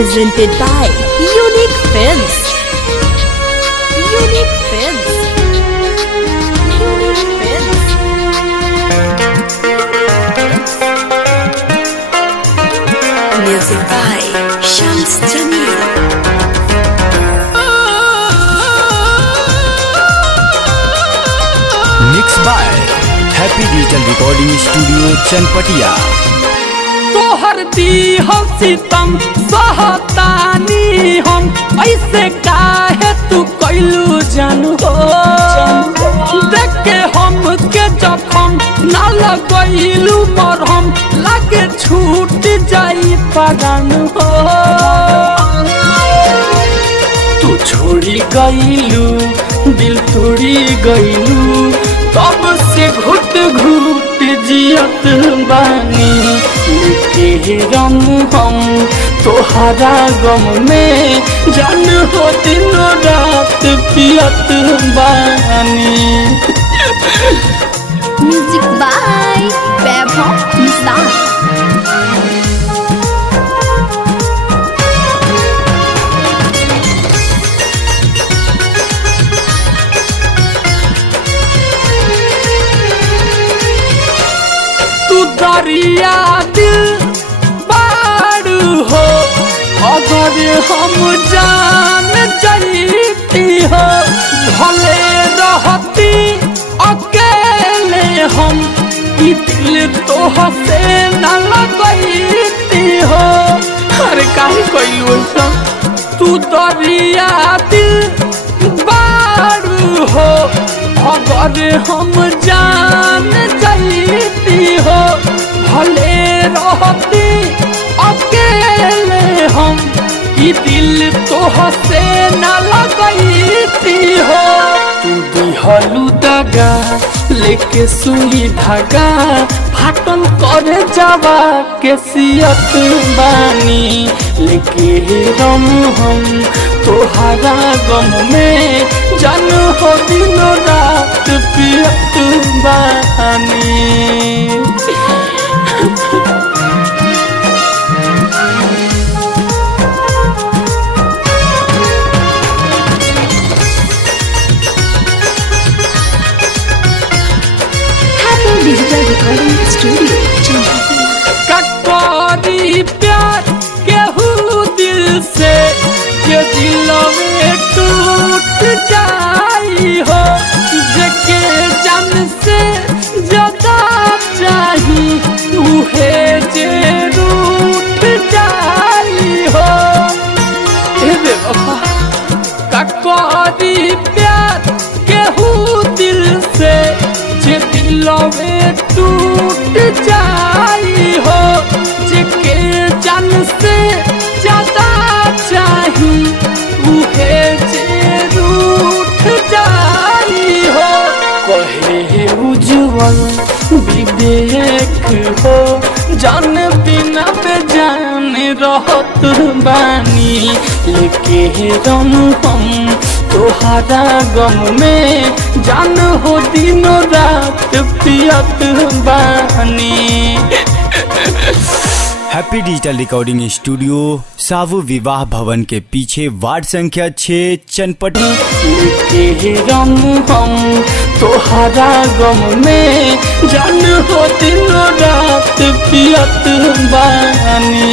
presented by Unique Films. Unique Films. Unique Films. Music by Shams Jamil. Mixed by Happy Digital Recording Studio Chanpatia. तोहर दी हम सितम सहतानी हम ऐसे काहे तू कैलू जानू हो देख के हम के जखम ना लगैलू मरहम लागे छूट जाई परान हो तू छोड़ी गईलू दिल तोड़ी गईलू तब से घुट घुट जियत बानी के रम हम तोहरा गम में जान हो दिन रात पियत बानी। Music by Vaibhav Nissan. तू दरिया दिल बारू हो अगर हम जान जाती हो भले रहती अकेले हम ई दिल तो हसे न लगती हो अरे काहे कइलू ऐसा तू दरिया दिल बारू हो अगर हम जान जाती हो भले रहती अकेले हम ई दिल तो हसे न लगती हो तू दिहलू दगा लेके सुई धागा फाटल करे जावा के सियत बानी लेके रम हम तोहरा गम में जान हो दिन रात पियत बानी। Happy Digital Recording Studio Chanpatia. कटोरी प्यार केहू दिल से ये दिल में टूट जाई हो जेके जान से ज्यादा चाही उहे जे रूठ जाई हो ए बेवफा कटोरी प्यार केहू दिल से जे दिल में टूट जाई हो जेके जान से ज्यादा चाही उहे जे रूठ जाई हो कहे उज्जवल विवेक हो जान बिना बेजान रहत बानी लेके रम हम तोहरा गम में जान हो दिन रात पियत बानी। हैप्पी डिजिटल रिकॉर्डिंग स्टूडियो सावु विवाह भवन के पीछे वार्ड संख्या 6 चनपटिया। लेके रम हम तोहरा गम में जान हो दिन रात पियत बानी।